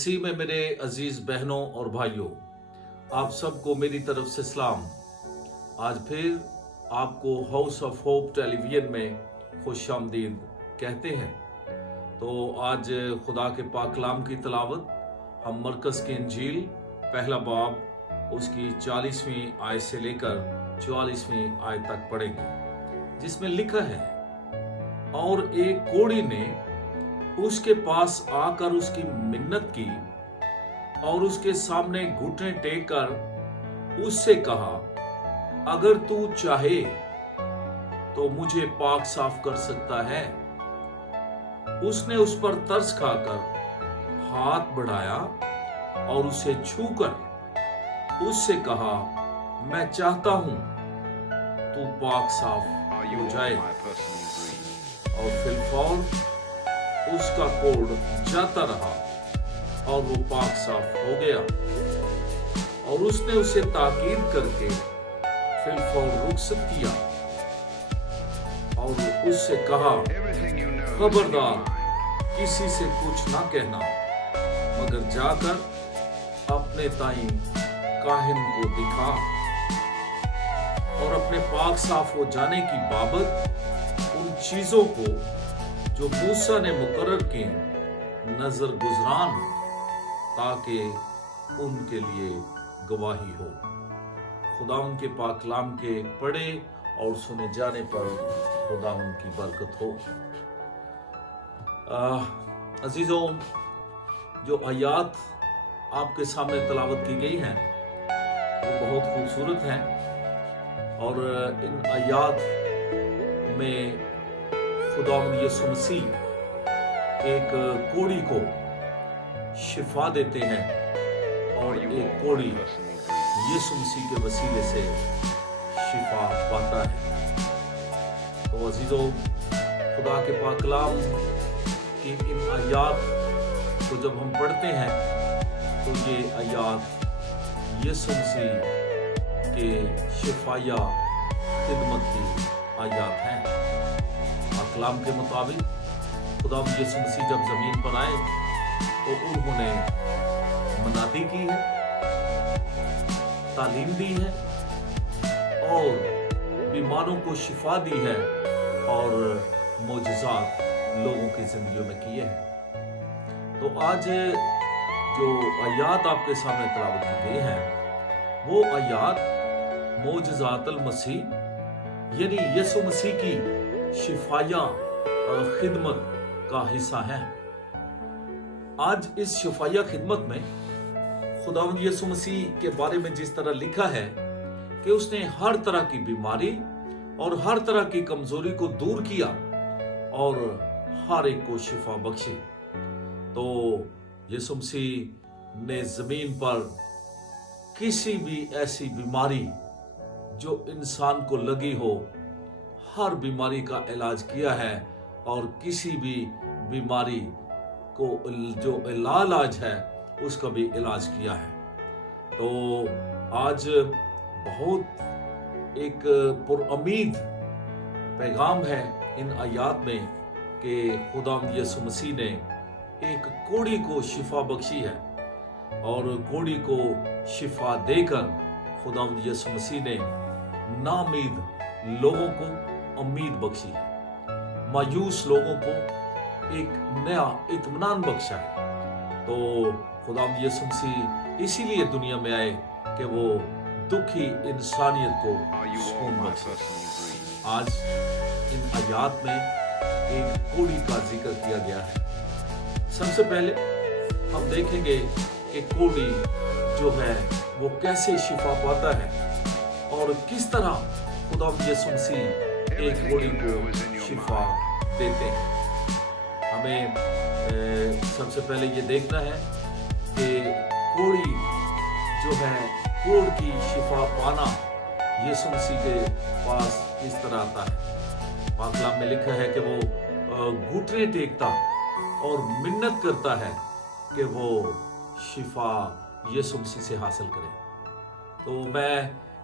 मसीह में मेरे अजीज बहनों और भाइयों, आप सबको मेरी तरफ से सलाम। आज फिर आपको हाउस ऑफ होप टेलीविजन में खुशामदीद कहते हैं। तो आज खुदा के पाक कलाम की तलावत हम मरकज़ की इंजील पहला बाब उसकी 40वीं आयत से लेकर 44वीं आयत तक पढ़ेंगे, जिसमें लिखा है, और एक कोढ़ी ने उसके पास आकर उसकी मिन्नत की और उसके सामने घुटने टेक कर उससे कहा, अगर तू चाहे तो मुझे पाक साफ कर सकता है। उसने उस पर तरस खाकर हाथ बढ़ाया और उसे छूकर उससे कहा, मैं चाहता हूं तू पाक साफ हो जाए। और फिलफौर उसका कोढ़ जाता रहा और वो पाक साफ हो गया। और उसने उसे ताकीद करके फिलफौर रुखसत किया और उससे कहा, खबरदार किसी से कुछ ना कहना, मगर जाकर अपने ताई काहिन को दिखा और अपने पाक साफ हो जाने की बाबत उन चीजों को जो मूसा ने मुकर्रर की नजर गुजरान, ताकि उनके लिए गवाही हो। खुदा उनके पाक कलाम के पढ़े और सुने जाने पर खुदा उनकी बरकत हो। अजीजों, जो आयात आपके सामने तलावत की गई हैं वो बहुत खूबसूरत हैं, और इन आयात में खुदावंद यीशु मसीह एक कोढ़ी को शिफा देते हैं और एक कोढ़ी यीशु मसीह के वसीले से शिफा पाता है। तो अजीजों, खुदा के पाक कलाम की इन आयात को जब हम पढ़ते हैं तो ये आयात यीशु मसीह के शिफाया खिदमत की आयात हैं। पाक कलाम के मुताबिक खुदावंद यीशु मसीह जब जमीन पर आए तो उन्होंने मनादी की है, तालीम दी है और बीमारों को शिफा दी है और मोजज़ात लोगों की जिंदगियों में किए हैं। तो आज जो आयात आपके सामने तलावत की गई है वो आयात मोजज़ातुल मसीह यानी यीशु मसीह की शिफाया खिदमत का हिस्सा है। आज इस शिफाया खिदमत में खुदावंद यीशु मसीह के बारे में जिस तरह लिखा है कि उसने हर तरह की बीमारी और हर तरह की कमजोरी को दूर किया और हर एक को शिफा बख्शी। तो यीशु मसीह ने जमीन पर किसी भी ऐसी बीमारी जो इंसान को लगी हो, हर बीमारी का इलाज किया है और किसी भी बीमारी को जो इलाज है उसका भी इलाज किया है। तो आज बहुत एक पुरउम्मीद पैगाम है इन आयात में कि खुदावंद यीशु मसीह ने एक कोढ़ी को शिफा बख्शी है और कोढ़ी को शिफा देकर खुदावंद यीशु मसीह ने नाउम्मीद लोगों को उम्मीद बख्शी है, मायूस लोगों को एक नया इत्मीनान बख्शा है। तो खुदावंद यीशु मसीह इसीलिए दुनिया में आए कि वो दुखी इंसानियत को सुकून बख्शे। आज इन आयात में एक कोढ़ी का जिक्र किया गया है। सबसे पहले हम देखेंगे कि कोढ़ी जो है वो कैसे शिफा पाता है और किस तरह खुदावंद यीशु मसीह एक कोढ़ी को शिफा देते हैं। हमें सबसे पहले ये देखना है कि कोढ़ी जो है, कोढ़ की शिफा पाना यीशु मसीह के पास किस तरह आता है। पाक कलाम में लिखा है कि वो घुटने टेकता और मिन्नत करता है कि वो शिफा यीशु मसीह से हासिल करे। तो मैं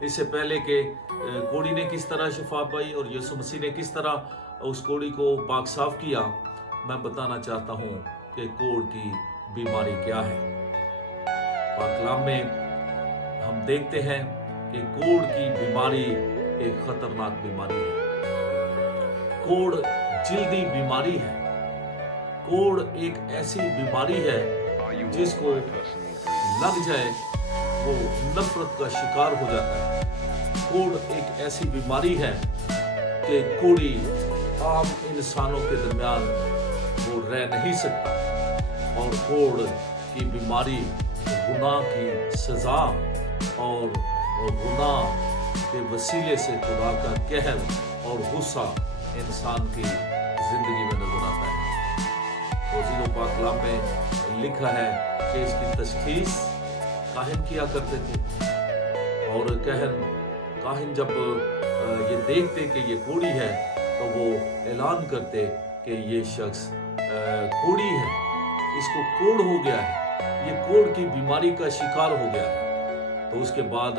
इससे पहले कि कोढ़ी ने किस तरह शिफा पाई और यीशु मसीह ने किस तरह उस कोढ़ी को पाक साफ किया, मैं बताना चाहता हूँ कि कोढ़ की बीमारी क्या है। पाक कलाम में हम देखते हैं कि कोढ़ की बीमारी एक खतरनाक बीमारी है। कोढ़ जल्दी बीमारी है। कोढ़ एक ऐसी बीमारी है जिसको लग जाए वो नफरत का शिकार हो जाता है। कोढ़ एक ऐसी बीमारी है कि कोढ़ी आम इंसानों के दरमियान वो रह नहीं सकता, और कोढ़ की बीमारी गुनाह की सजा और गुनाह के वसीले से खुदा का कहर और गुस्सा इंसान की जिंदगी में नजर आता है। तो पाक कलाम में लिखा है कि इसकी तशखीस काहिन किया करते थे, और काहिन जब ये देखते कि ये कोढ़ी है तो वो ऐलान करते कि ये शख्स कोढ़ी है, इसको कोढ़ हो गया है, ये कोढ़ की बीमारी का शिकार हो गया है। तो उसके बाद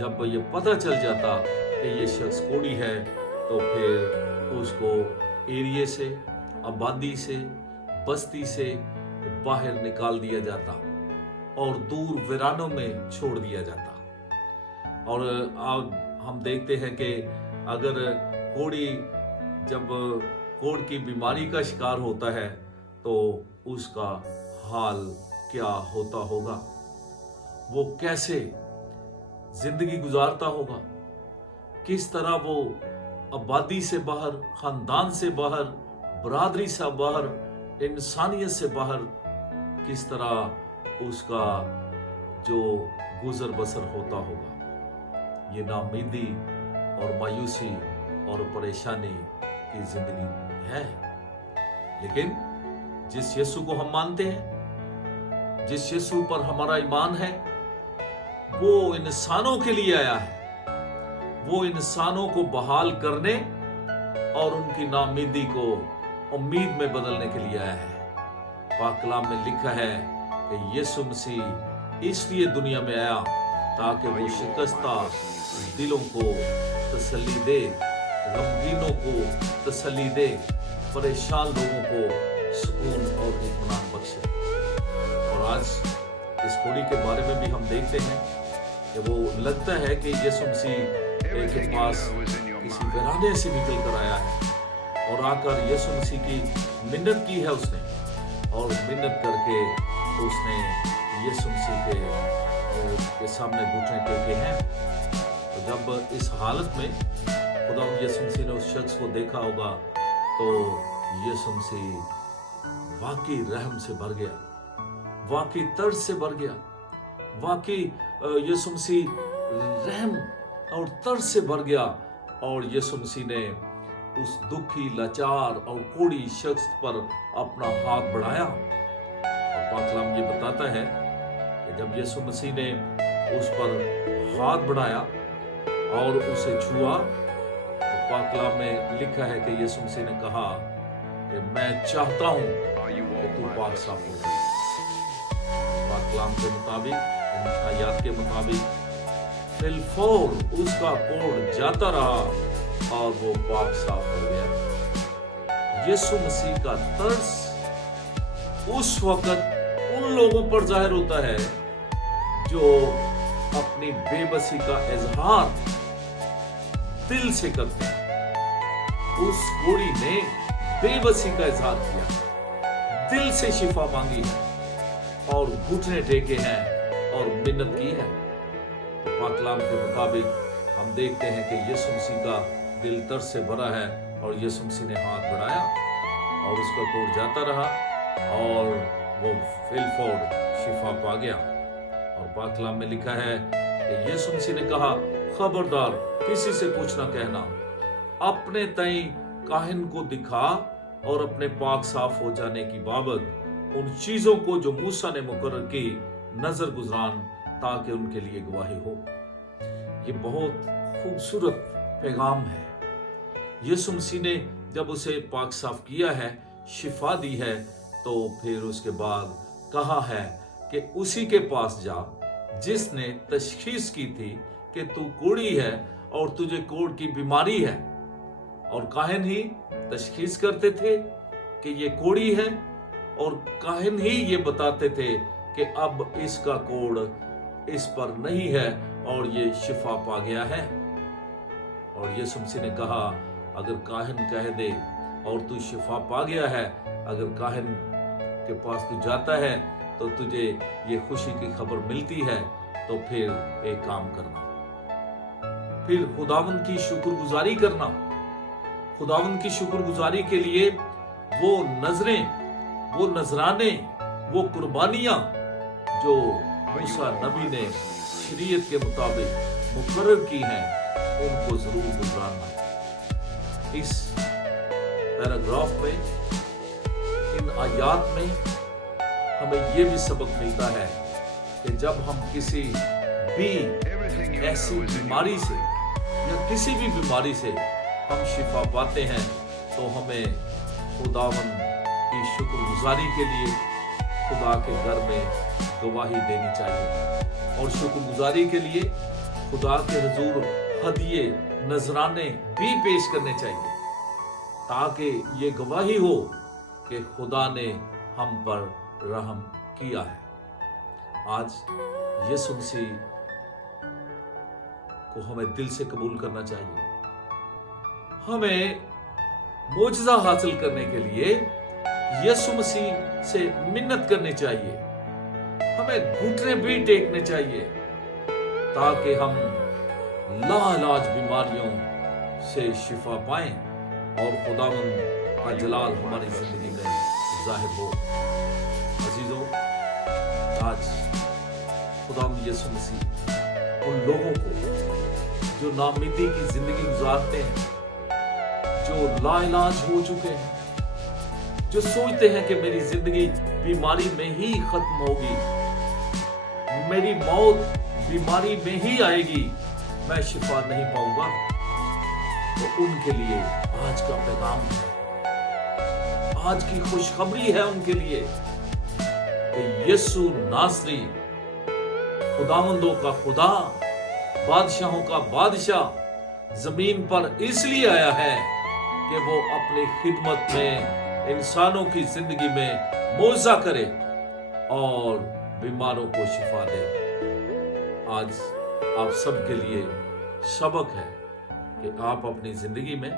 जब ये पता चल जाता कि ये शख्स कोढ़ी है तो फिर उसको एरिया से, आबादी से, बस्ती से बाहर निकाल दिया जाता और दूर वीरानों में छोड़ दिया जाता। और अब हम देखते हैं कि अगर कोढ़ी जब कोढ़ की बीमारी का शिकार होता है तो उसका हाल क्या होता होगा, वो कैसे जिंदगी गुजारता होगा, किस तरह वो आबादी से बाहर, खानदान से बाहर, बरादरी से बाहर, इंसानियत से बाहर किस तरह उसका जो गुजर बसर होता होगा। ये नाउमीदी और मायूसी और परेशानी की जिंदगी है। लेकिन जिस यीशु को हम मानते हैं, जिस यीशु पर हमारा ईमान है, वो इंसानों के लिए आया है। वो इंसानों को बहाल करने और उनकी नाउमीदी को उम्मीद में बदलने के लिए आया है। पाक कलाम में लिखा है कि यीशु मसीह इसलिए दुनिया में आया ताकि वो शिकस्ता दिलों को तसल्ली दे, गमगीनों को तसल्ली दे, परेशान लोगों को सुकून और इत्मीनान बख्शे। और आज इस कोढ़ी के बारे में भी हम देखते हैं कि वो लगता है कि यीशु मसीह के पास किसी वीराने से निकल कर आया है और आकर यीशु मसीह की मिन्नत की है उसने, और मिन्नत करके उसने यीशु मसीह के सामने घुटने टेके हैं। तो जब इस हालत में खुदा यीशु मसीह ने उस शख्स को देखा होगा तो यीशु मसीह वाकई रहम से भर गया, वाकई तरस से भर गया, वाकई यीशु मसीह रहम और तरस से भर गया। और यीशु मसीह ने उस दुखी, लाचार और कोढ़ी शख्स पर अपना हाथ बढ़ाया। और पाक कलाम ये बताता है कि जब यीशु मसीह ने उस पर हाथ बढ़ाया और उसे छुआ, तो पाक कलाम में लिखा है कि यीशु मसीह ने कहा कि मैं चाहता हूं कि तू पाक साफ हो जाए। पाक कलाम के मुताबिक, आयत के मुताबिक फिलफौर उसका कोढ़ जाता रहा और वो पाक साफ हो गया। यीशु मसीह का तरस उस वक्त उन लोगों पर जाहिर होता है जो अपनी बेबसी का इजहार दिल से करते हैं। उस कोढ़ी ने बेबसी का इजहार किया, दिल से शिफा मांगी है और घुटने टेके हैं और मिन्नत की है। तो पाक कलाम के मुताबिक हम देखते हैं कि यीशु मसीह का दिल तरस से भरा है और यीशु मसीह ने हाथ बढ़ाया और उसका कोढ़ जाता रहा और वो फिलफौर शिफा पा गया। और पाक कलाम में लिखा है कि यीशु मसीह ने कहा, खबरदार किसी से कुछ ना कहना, अपने तई काहिन को दिखा और अपने पाक साफ हो जाने की बाबत उन चीजों को जो मूसा ने मुकर्रर की नजर गुजरान, ताकि उनके लिए गवाही हो। ये बहुत खूबसूरत पैगाम है। यीशु मसीह ने जब उसे पाक साफ किया है, शिफा दी है, तो फिर उसके बाद कहा है कि उसी के पास जा जिसने तशखीस की थी कि तू कोढ़ी है और तुझे कोढ़ की बीमारी है। और काहिन ही तशखीस करते थे कि ये कोढ़ी है और काहिन ही ये बताते थे कि अब इसका कोढ़ इस पर नहीं है और ये शिफा पा गया है। और यीशु मसीह ने कहा, अगर काहिन कह दे और तू शिफा पा गया है, अगर काहिन के पास तू जाता है तो तुझे ये खुशी की खबर मिलती है, तो फिर एक काम करना, फिर खुदावंद की शुक्रगुजारी करना। खुदावंद की शुक्रगुजारी के लिए वो नजरें, वो नजराने, वो कुर्बानियां जो मूसा नबी ने शरीयत के मुताबिक मुकर्रर की हैं, उनको जरूर गुजारना। इस पैराग्राफ में, इन आयात में हमें ये भी सबक मिलता है कि जब हम किसी भी ऐसी बीमारी से या किसी भी बीमारी से हम शिफा पाते हैं, तो हमें खुदावंद की शुक्रगुजारी के लिए खुदा के घर में गवाही देनी चाहिए। और शुक्रगुजारी के लिए खुदा के हुजूर हदिये, नजराने भी पेश करने चाहिए, ताकि ये गवाही हो कि खुदा ने हम पर रहम किया है। आज यीशु मसीह को हमें दिल से कबूल करना चाहिए। हमें मोजज़ा हासिल करने के लिए यीशु मसीह से मिन्नत करनी चाहिए। हमें घुटने भी टेकने चाहिए, ताकि हम लाइलाज बीमारियों से शिफा पाएं और खुदावंद का जलाल हमारी जिंदगी में जाहिर हो। अजीजों, आज खुदावंद यीशु मसीह उन लोगों को जो नाउमीदी की जिंदगी गुजारते हैं, जो लाइलाज हो चुके हैं, जो सोचते हैं कि मेरी जिंदगी बीमारी में ही खत्म होगी, मेरी मौत बीमारी में ही आएगी, मैं शिफा नहीं पाऊंगा, तो उनके लिए आज का पैगाम है, आज की खुशखबरी है उनके लिए कि यीशु नासरी खुदावंदों का खुदा, बादशाहों का बादशाह जमीन पर इसलिए आया है कि वो अपनी खिदमत में इंसानों की जिंदगी में मौजा करे और बीमारों को शिफा दे। आज आप सबके लिए सबक है कि आप अपनी जिंदगी में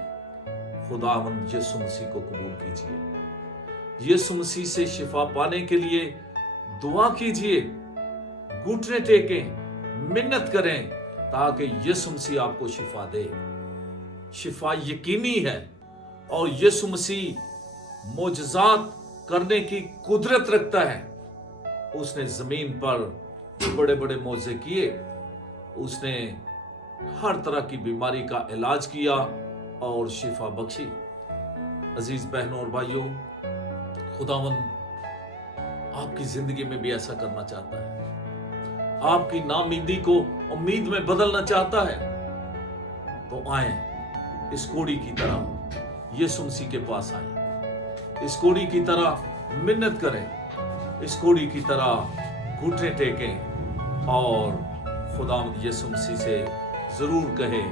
खुदावंद यीशु मसीह को कबूल कीजिए। यीशु मसीह से शिफा पाने के लिए दुआ कीजिए, घुटने टेकें, मिन्नत करें, ताकि यीशु मसीह आपको शिफा दे। शिफा यकीनी है और यीशु मसीह मोजज़ात करने की कुदरत रखता है। उसने जमीन पर बड़े बड़े मोजे किए, उसने हर तरह की बीमारी का इलाज किया और शिफा बख्शी। अजीज बहनों और भाइयों, खुदावंद आपकी जिंदगी में भी ऐसा करना चाहता है। आपकी नाउमीदी को उम्मीद में बदलना चाहता है। तो आए, इस कोढ़ी की तरह यीशु मसीह के पास आए, इस कोढ़ी की तरह मिन्नत करें, इस कोढ़ी की तरह घुटने टेकें और खुदावंद यीशु मसीह से जरूर कहें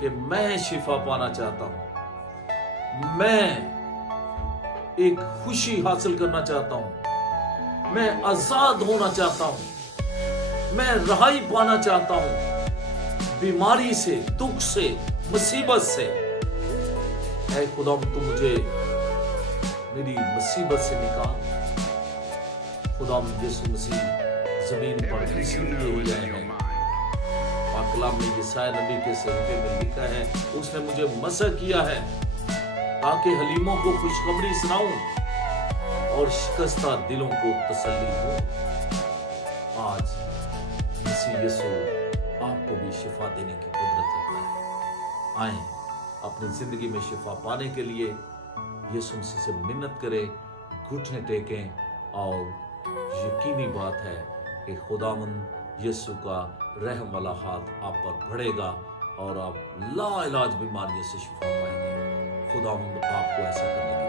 कि मैं शिफा पाना चाहता हूं, मैं एक खुशी हासिल करना चाहता हूं, मैं आजाद होना चाहता हूं, मैं रहाई पाना चाहता हूं बीमारी से, दुख से, मुसीबत से। ऐ खुदावंद तू मुझे मेरी मुसीबत से निकाल। खुदावंद यीशु मसीह जमीन पर इसलिए ही आए हैं। पाक कलाम में यशायाह नबी के सहीफे में लिखा है, उसने मुझे मसह किया है ताकि हलीमों को खुशखबरी सुनाऊं और शिकस्ता दिलों को तसल्ली दूं। आज मसीह यीशु आपको भी शिफा देने की कुदरत रखता है। आए, अपनी जिंदगी में शिफा पाने के लिए यीशु मसीह से मिन्नत करें, घुटने टेकें और यकीनी बात है कि खुदावंद यीशु का रहम वाला हाथ आप पर बढ़ेगा और आप लाइलाज बीमारियों से शिफा पाएंगे। खुदावंद आपको ऐसा करने की